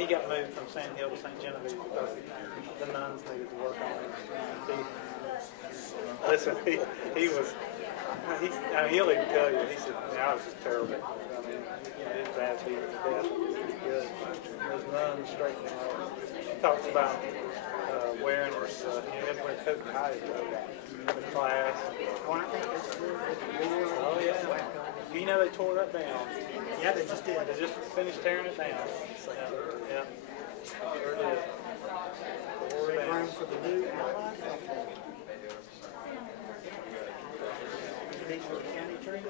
he got moved from Sand Hill to St. Genevieve because the nuns needed to work on him. Listen, he was. I mean, he'll even tell you. He said, "I was just terrible. I mean, his attitude was bad. He was good. Those nuns straightened him out." He talks about wearing his. He had to wear a coat and tie in class. Oh yeah. You know they tore that down. Yeah, they just did. They just finished tearing it down. Yeah. Sure did. Tore it down. For the new county tree.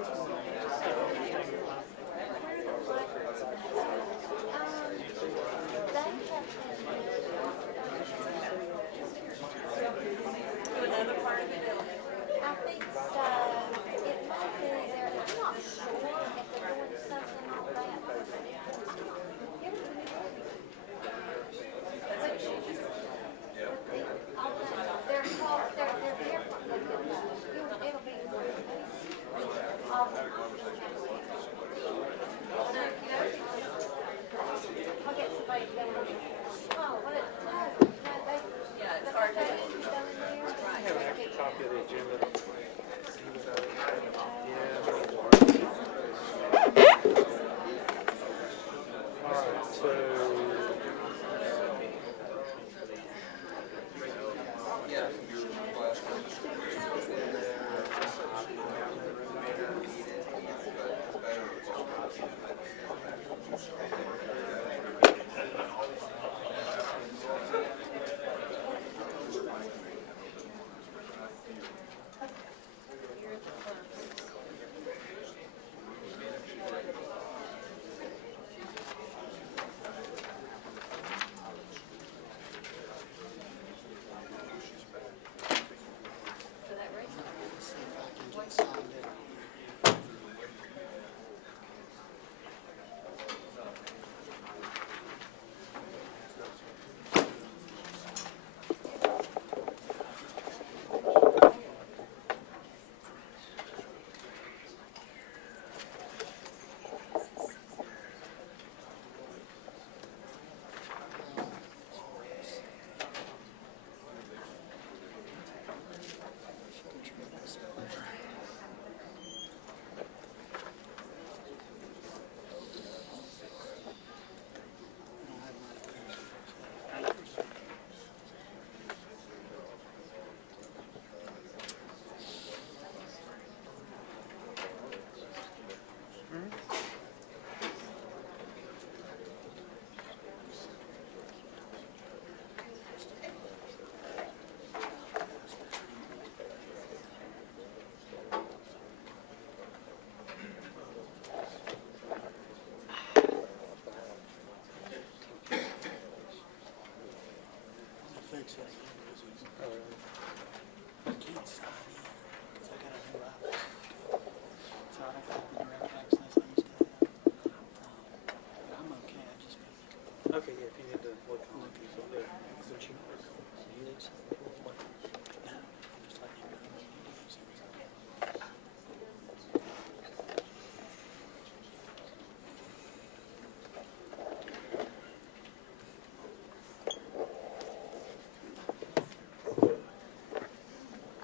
Another part of the building. I think so. It might be there. I'm not sure if they're doing something on that. They're different looking though. It'll be I'll get somebody to go. Oh, what it yeah, it's hard to I have an extra copy of the agenda. All right, so okay, yeah, if you need to look on it, so there.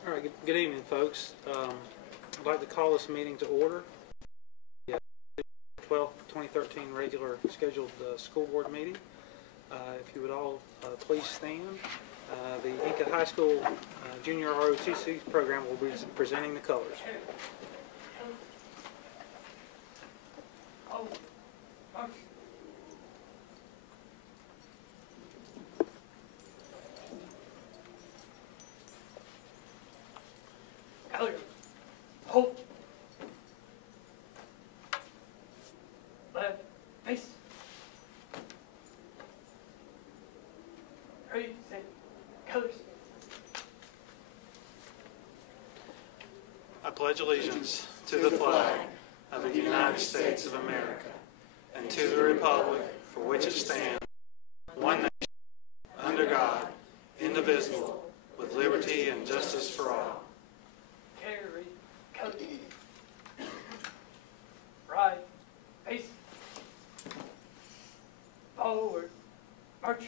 All right, good evening, folks. I'd like to call this meeting to order. 12th, 2013 regular scheduled school board meeting. If you would all please stand. The Inca High School Junior ROTC program will be presenting the colors. Colors. Hope. Left. Face. Ready, set, colors. I pledge allegiance to the flag of the United States of America and to the republic for which it stands, one nation, under God, indivisible, with liberty and justice for all. Carry, color. Right, face. Forward, March.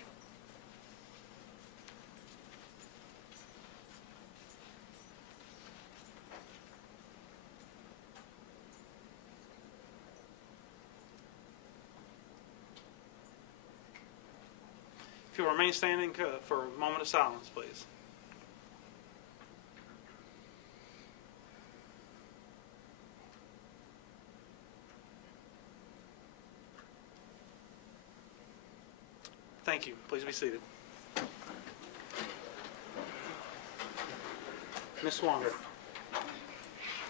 If you'll remain standing for a moment of silence, please. Thank you. Please be seated. Ms. Swanger.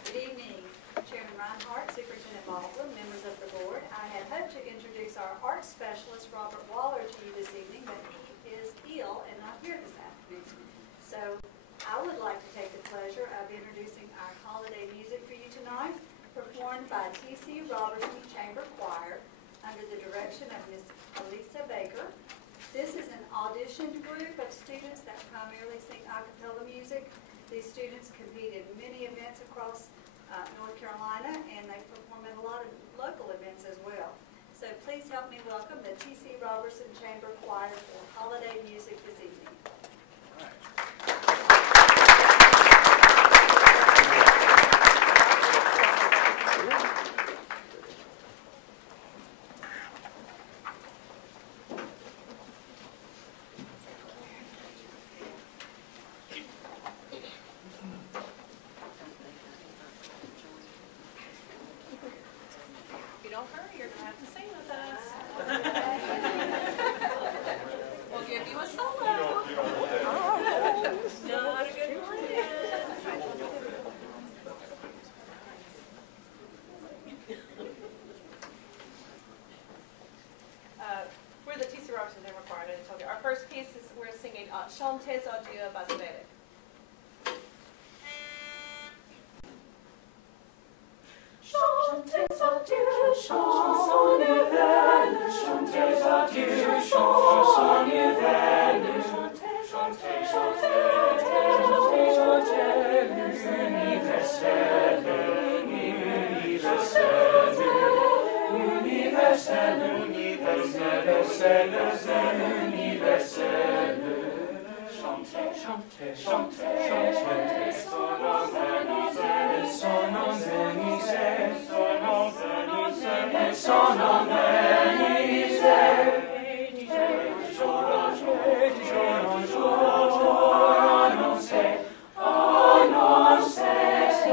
Good evening, Chairman Reinhardt, Superintendent Baldwin, members of the board. I had hoped to introduce our art specialist, Robert Waller, to you this evening, but he is ill and not here this afternoon. So I would like to take the pleasure of introducing our holiday music for you tonight, performed by T.C. Robertson Chamber Choir under the direction of Miss Elisa Baker. This is an auditioned group of students that primarily sing a cappella music. These students compete in many events across North Carolina, and they perform at a lot of local events as well. So please help me welcome the T.C. Robertson Chamber Choir for holiday music this evening. Chantez adieu BCBOE. Chantez adieu, chanson nouvelle, chantez adieu, chanson nouvelle, chantez adieu, universelle, universelle, universelle. Chantez, chantez, chantez, son nom bénissez, son nom bénissez, son nom bénissez, jour en jour, annoncez,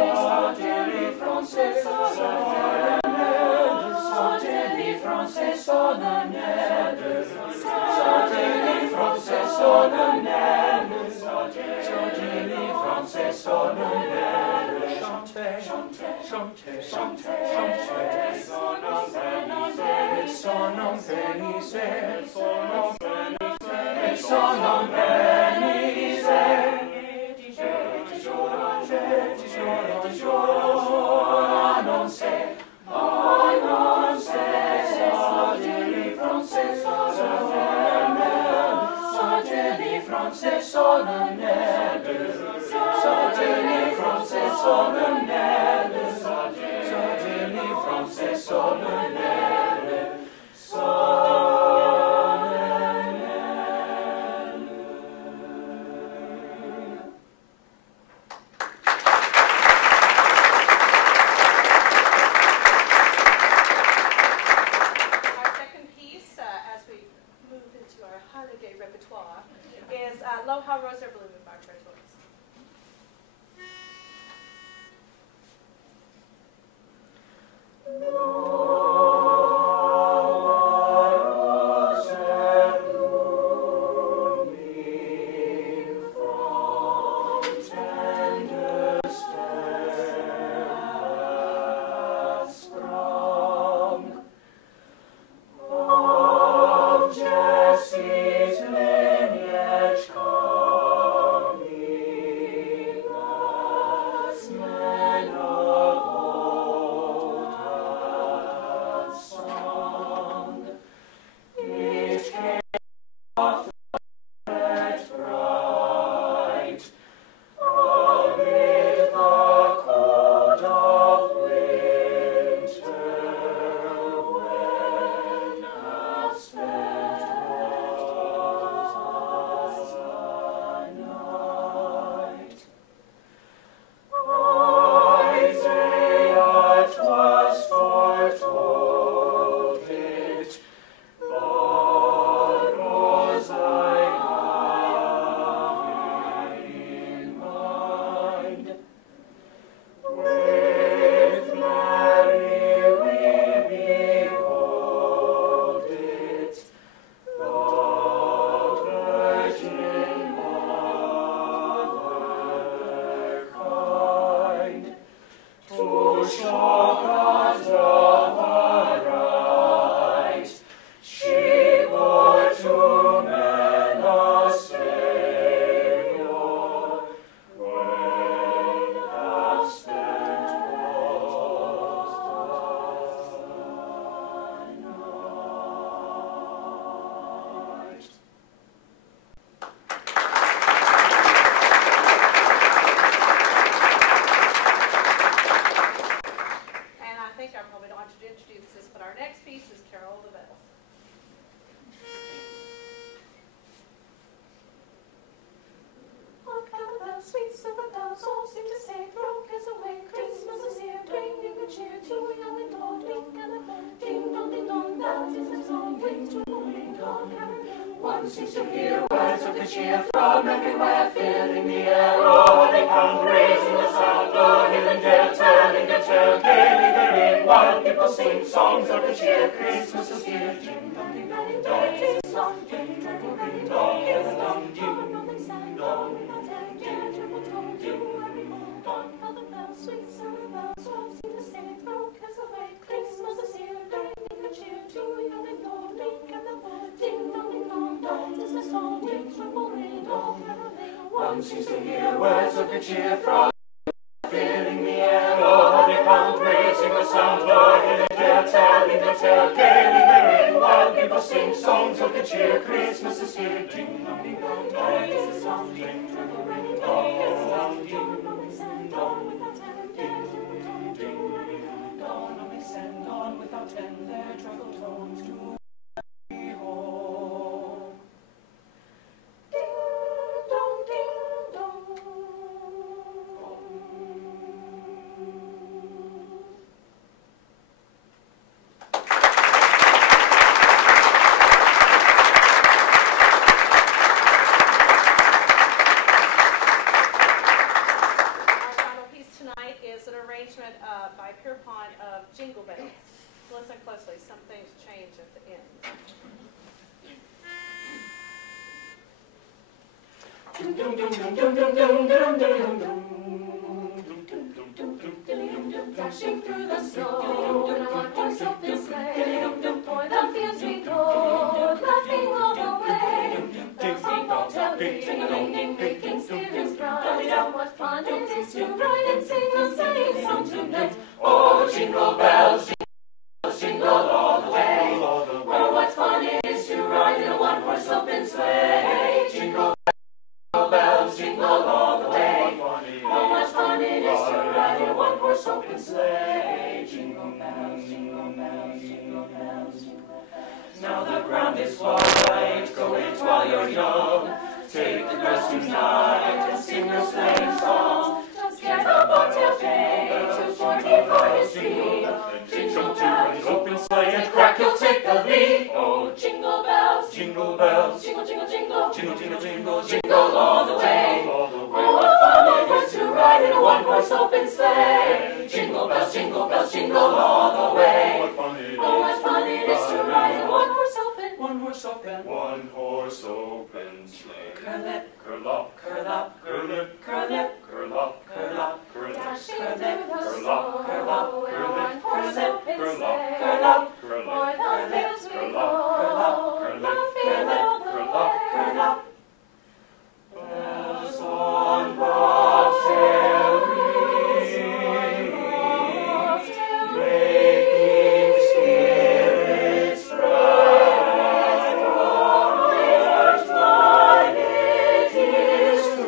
chantez les Français solennels, chantez les Français solennels, chantez les Français solennels, chantez les Français solennels, chantez, chantez, chantez, chantez, chantez, son nom bénissez, son nom bénissez, son nom bénissez, annoncez, chantez les Français solennels, chantez les Français solennels, chantez les Français solennels, chantez les Français solennels, One seems to hear words of good cheer from everywhere, filling the air. Oh, they come raising the sound, oh, hill and dale, telling their tale, gaily they ring, while people sing songs of good cheer. Christmas is here. Ding dong, ding dong, ding dong, it's long, ding dong, ding dong, it's long, ding dong, ding dong, All the bells, sweet silver bells, all seem to say, throw cares away. Christmas is here, bringing good cheer to young and old, meek and the bold. Ding dong, ding dong, dong is the song, ding triple ring, all caroling. One seems to hear words of good cheer from filling the air. Oh, they come raising the sound, oh, hill and dale, telling their tale, gaily they ring, while people sing songs of good cheer. Christmas is here. Ding dong, ding dong, dong, it's a song, ding triple ring, dong, it's long, ding dong, send on without end their treble tones to be home. Ding dong, ding dong. By Pierpont of Jingle Bells. Listen closely, some things change at the end. Dashing through the snow in a one-horse open sleigh, o'er the fields we go, laughing all the way. Bells on the tail ring, making spirits bright. Oh, what fun it is to ride and sing a sleighing song tonight. Oh, jingle bells, jingle all the way. Oh, what fun it is to ride in a one-horse open sleigh. Jingle bells, jingle all the way. Oh, what fun it is to ride in a one-horse open sleigh. Jingle bells, jingle bells, jingle bells, jingle bells. Now the ground is white, go it while you're young. Take the girls tonight and sing your sleighing songs. Just get a bobtail bay, 240 for his fee. Jingle to his open sleigh and crack, he'll take the lead. Oh, Jingle bells, jingle bells, jingle, jingle, jingle. jingle, jingle, jingle, jingle all the way. Oh, what fun it is to ride in a one-horse open sleigh. Jingle bells, jingle all the way. Oh, what fun it is to ride in a one-horse open. One horse open. One horse open sleigh. Curlip, curlop, curlop, curlip, curlip, curlop, curlop, curlip, Dashing curlip, through the curlop, curlop, snow in a curlip, one-horse curlip, open curlop, sleigh. curlop, O'er curlip, the fields we curlop, go, curlop, laughing all the curlop, way. curlop. Bells on bobtail ring, making spirits bright. What fun it is to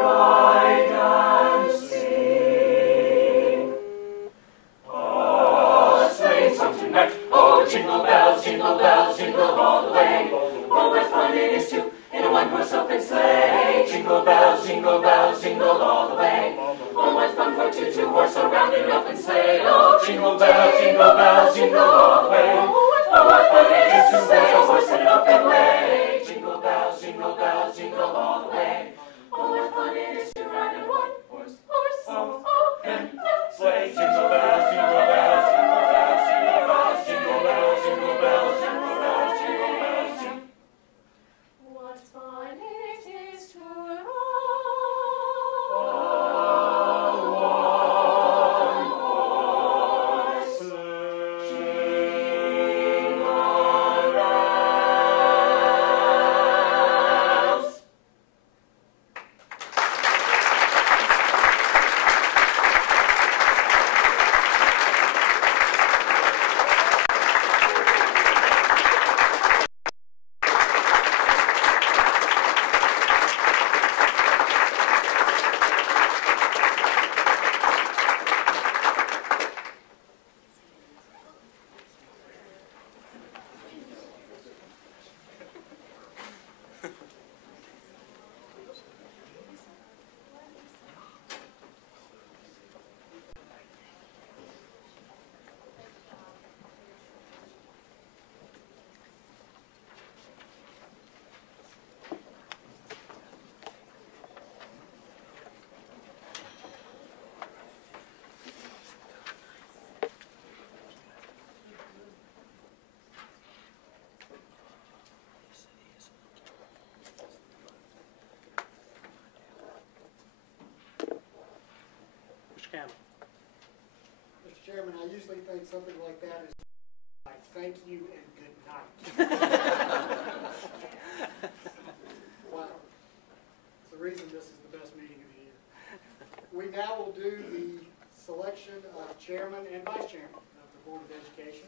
ride and sing. Oh, sleighing song tonight. Oh, jingle bells, jingle all the way. Oh, what fun it is to in a one-horse open sleigh. Jingle bells, jingle all the way. Oh, what fun for two-horse around an open sleigh. Oh, jingle bells, jingle all the way. Oh, what fun it is to sleigh a horse in an open way. Jingle bells, jingle all the way. Oh, what fun it is to ride in a one-horse open sleigh. Jingle bells, jingle bells, jingle bells, jingle bells, jingle bells, jingle bells, jingle bells, jingle bells, jingle. What fun it is to ride. One horse sleigh. usually think something like that is like thank you and good night. Wow. It's the reason this is the best meeting of the year. We now will do the selection of chairman and vice chairman of the Board of Education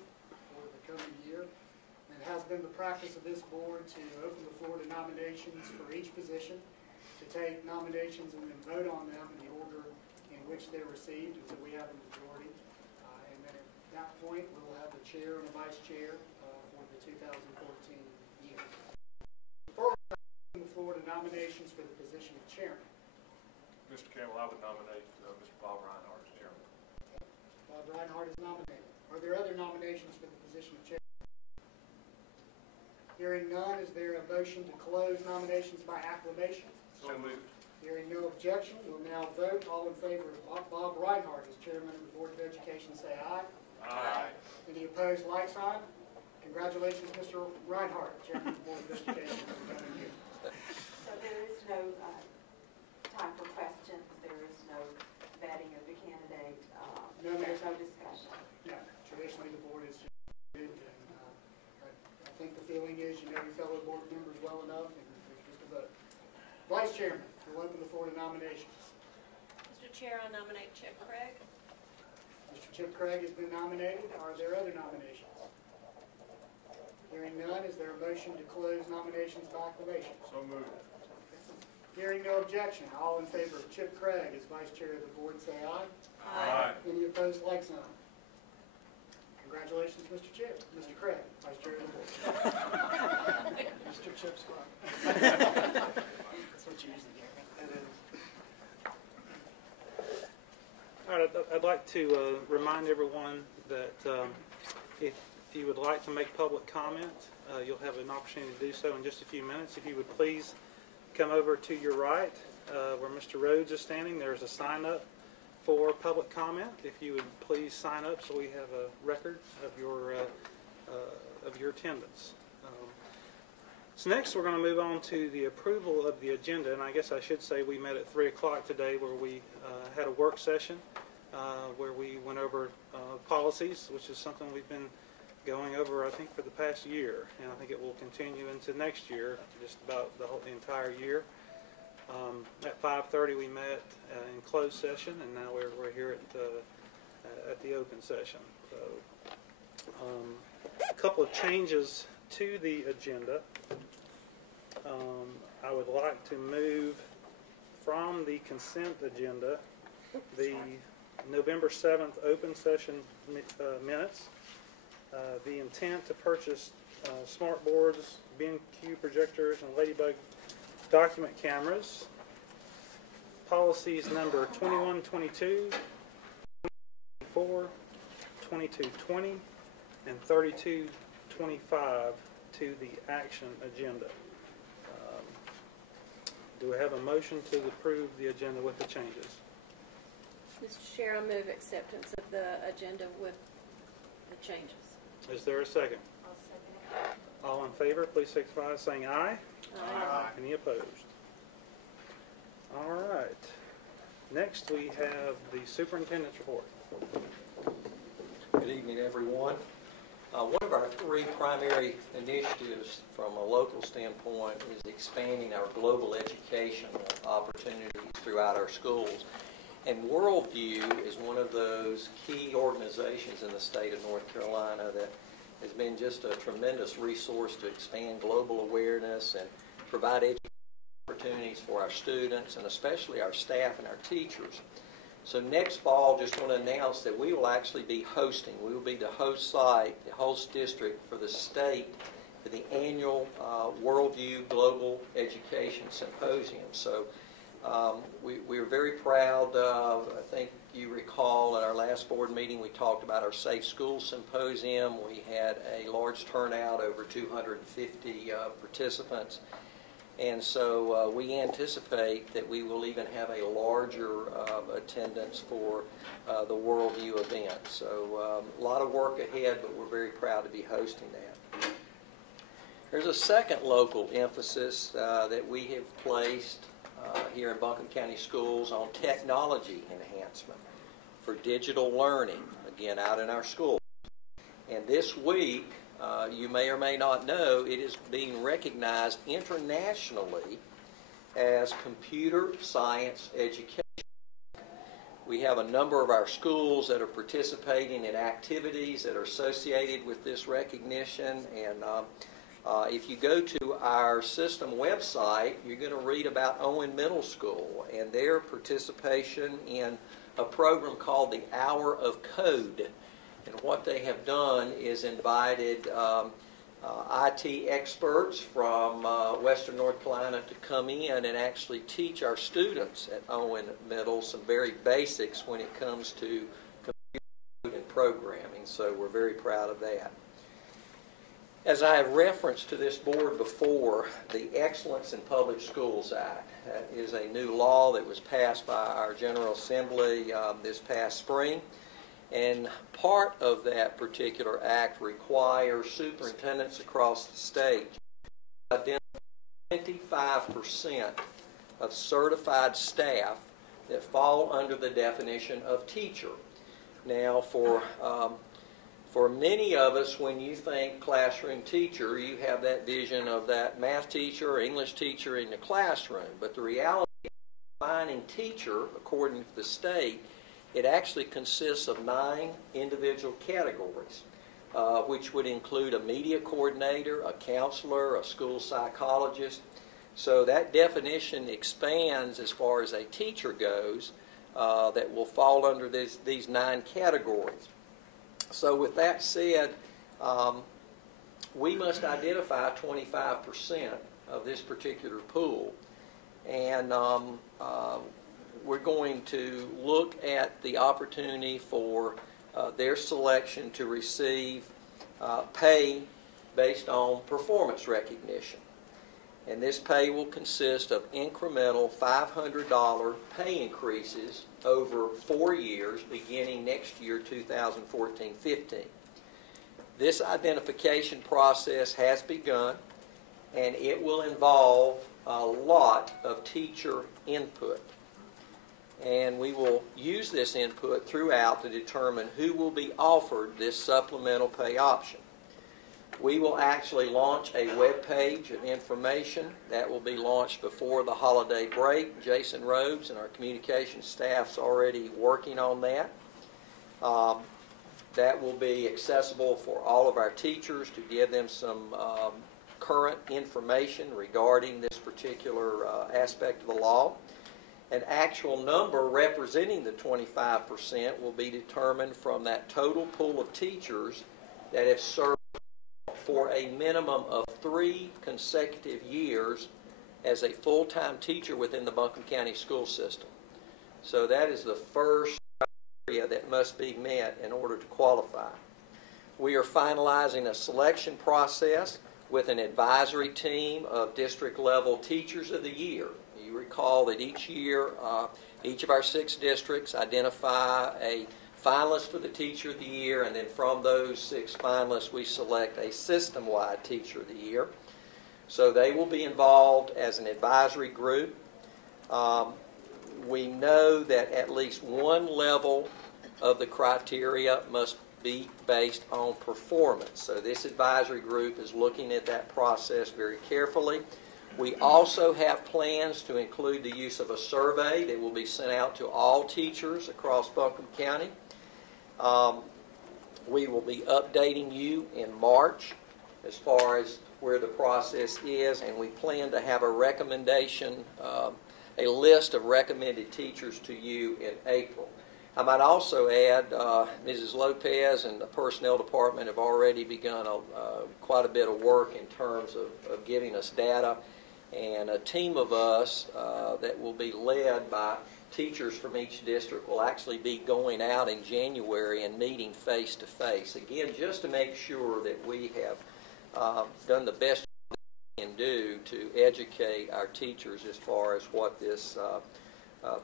for the coming year. And it has been the practice of this board to open the floor to nominations for each position, to take nominations and then vote on them in the order in which they're received until we have a majority. And then at that point, we'll have a chair and a vice chair for the 2014 year. Before we open the floor to nominations for the position of chairman. Mr. Campbell, I would nominate Mr. Bob Reinhardt as chairman. Bob Reinhardt is nominated. Are there other nominations for the position of chairman? Hearing none, is there a motion to close nominations by acclamation? So moved. Hearing no objection, we'll now vote. All in favor of Bob Reinhardt as chairman of the Board of Education, say aye. Aye. Any opposed, like sign? Congratulations, Mr. Reinhardt, chairman of the Board of Education for the coming year. So there is no time for questions, there is no vetting of the candidate, there's no discussion. Yeah, traditionally the board is just and I think the feeling is you know your fellow board members well enough and there's just a vote. Vice chairman, we'll open the floor to nominations. Mr. Chair, I nominate Chip Craig. Mr. Chip Craig has been nominated. Are there other nominations? Hearing none, is there a motion to close nominations by acclamation? So moved. Hearing no objection, all in favor of Chip Craig as vice chair of the board, say aye. Aye. Any opposed, like sign. Congratulations, Mr. Chip, Mr. Craig, vice chair of the board. Mr. Chip's fine. That's what you usually get. It is. All right, I'd like to remind everyone that if you would like to make public comment, you'll have an opportunity to do so in just a few minutes. If you would please come over to your right where Mr. Rhodes is standing. There's a sign up for public comment. If you would please sign up so we have a record of your attendance. So next we're going to move on to the approval of the agenda, and I guess I should say we met at 3 o'clock today where we had a work session where we went over policies, which is something we've been going over I think for the past year, and I think it will continue into next year, just about the entire year. At 5:30 we met in closed session, and now we're here at the open session. So a couple of changes to the agenda. I would like to move from the consent agenda the November 7th open session minutes, the intent to purchase smart boards, B&Q projectors, and Ladybug document cameras, policies number 2122, 24, 2220, and 3225 to the action agenda. Do we have a motion to approve the agenda with the changes? Mr. Chair, I move acceptance of the agenda with the changes. Is there a second? I'll second it. All in favor, please signify by saying aye. Aye. Any opposed? All right. Next, we have the superintendent's report. Good evening, everyone. One of our three primary initiatives from a local standpoint is expanding our global education opportunities throughout our schools. And Worldview is one of those key organizations in the state of North Carolina that has been just a tremendous resource to expand global awareness and provide education opportunities for our students and especially our staff and our teachers. So next fall, just want to announce that we will actually be hosting. We will be the host site, the host district for the state for the annual Worldview Global Education Symposium. So we are very proud. I think you recall at our last board meeting we talked about our Safe Schools Symposium. We had a large turnout, over 250 participants. And so we anticipate that we will even have a larger attendance for the Worldview event. So a lot of work ahead, but we're very proud to be hosting that. There's a second local emphasis that we have placed here in Buncombe County Schools on technology enhancement. for digital learning, again, out in our schools. And this week, you may or may not know, it is being recognized internationally as Computer Science Education. We have a number of our schools that are participating in activities that are associated with this recognition, and if you go to our system website, you're going to read about Owen Middle School and their participation in a program called the Hour of Code. And what they have done is invited IT experts from Western North Carolina to come in and actually teach our students at Owen Middle some very basics when it comes to computer and programming. So we're very proud of that. As I have referenced to this board before, the Excellence in Public Schools Act is a new law that was passed by our General Assembly this past spring. And part of that particular act requires superintendents across the state to identify 25% of certified staff that fall under the definition of teacher. Now, for many of us, when you think classroom teacher, you have that vision of that math teacher or English teacher in the classroom. But the reality of defining teacher, according to the state, it actually consists of 9 individual categories, which would include a media coordinator, a counselor, a school psychologist. So that definition expands as far as a teacher goes that will fall under these 9 categories. So with that said, we must identify 25% of this particular pool. And we're going to look at the opportunity for their selection to receive pay based on performance recognition. And this pay will consist of incremental $500 pay increases over 4 years, beginning next year, 2014-15. This identification process has begun, and it will involve a lot of teacher input. And we will use this input throughout to determine who will be offered this supplemental pay option. We will actually launch a web page of information that will be launched before the holiday break. Jason Rhodes and our communications staff's already working on that. That will be accessible for all of our teachers to give them some current information regarding this particular aspect of the law. An actual number representing the 25% will be determined from that total pool of teachers that have served for a minimum of 3 consecutive years as a full-time teacher within the Buncombe County school system. So that is the first criteria that must be met in order to qualify. We are finalizing a selection process with an advisory team of district-level teachers of the year. You recall that each year, each of our 6 districts identify a finalist for the Teacher of the Year, and then from those 6 finalists, we select a system-wide Teacher of the Year. So they will be involved as an advisory group. We know that at least one level of the criteria must be based on performance. So this advisory group is looking at that process very carefully. We also have plans to include the use of a survey that will be sent out to all teachers across Buncombe County. We will be updating you in March as far as where the process is, and we plan to have a recommendation, a list of recommended teachers to you in April. I might also add, Mrs. Lopez and the personnel department have already begun quite a bit of work in terms of giving us data, and a team of us that will be led by teachers from each district will actually be going out in January and meeting face-to-face. Again, just to make sure that we have done the best we can do to educate our teachers as far as what this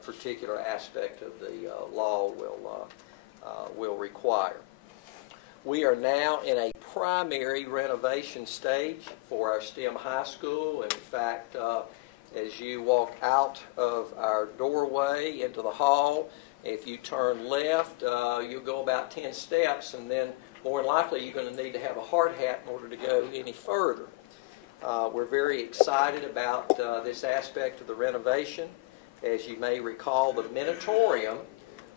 particular aspect of the law will require. We are now in a primary renovation stage for our STEM high school. In fact, as you walk out of our doorway into the hall, If you turn left, you'll go about 10 steps, and then more than likely you're going to need to have a hard hat in order to go any further. We're very excited about this aspect of the renovation. As you may recall, the Minotaurium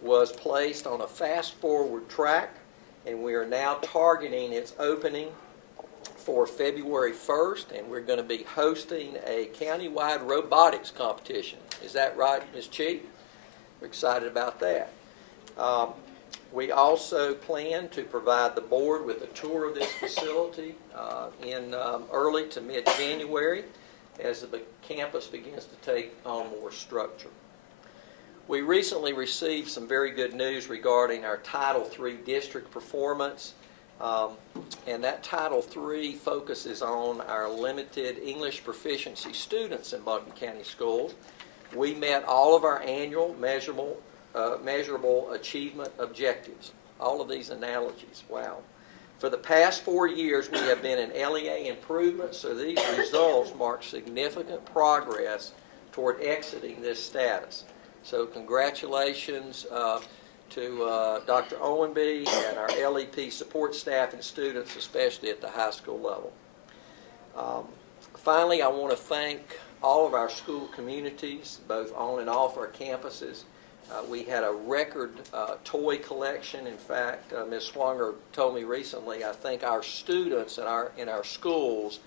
was placed on a fast-forward track, and we are now targeting its opening for February 1st, and we're going to be hosting a county-wide robotics competition. Is that right, Ms. Chief? We're excited about that. We also plan to provide the board with a tour of this facility in early to mid-January as the campus begins to take on more structure. We recently received some very good news regarding our Title III district performance, and that Title III focuses on our limited English proficiency students in Buncombe County Schools. We met all of our annual measurable achievement objectives. All of these analogies, wow. For the past 4 years, we have been in LEA improvement, so these results mark significant progress toward exiting this status. So congratulations to Dr. Owenby and our LEP support staff and students, especially at the high school level. Finally, I want to thank all of our school communities, both on and off our campuses. We had a record toy collection. In fact, Ms. Swanger told me recently, I think our students in our schools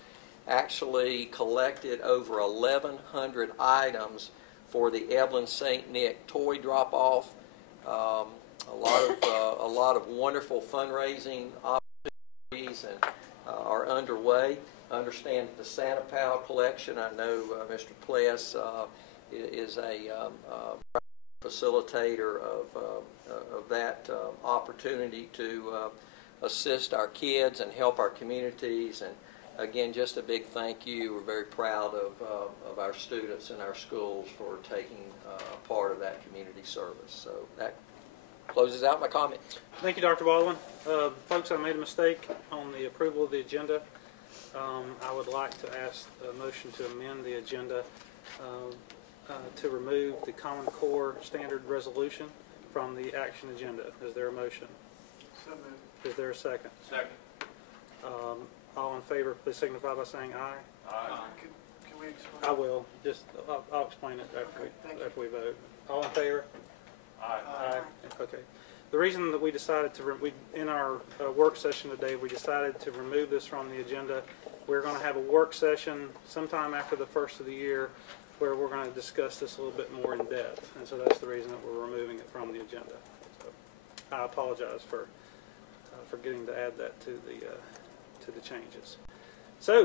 actually collected over 1,100 items for the Evelyn St. Nick toy drop-off. A lot of wonderful fundraising opportunities are underway. I understand that the Santa Pal collection, I know Mr. Pless is a facilitator of that opportunity to assist our kids and help our communities. And again, just a big thank you. We're very proud of our students in our schools for taking part of that community service. So that closes out my comments. Thank you, Dr. Baldwin. Folks, I made a mistake on the approval of the agenda. I would like to ask a motion to amend the agenda to remove the Common Core Standard Resolution from the action agenda. Is there a motion? So moved. Is there a second? Second. All in favor, please signify by saying aye. Aye. Can we explain? I will. Just I'll explain it after we vote. All in favor? Aye. Aye. Okay. The reason that we decided to, in our work session today, we decided to remove this from the agenda. We're going to have a work session sometime after the first of the year where we're going to discuss this a little bit more in depth. And so that's the reason that we're removing it from the agenda. So I apologize for forgetting to add that to the changes. So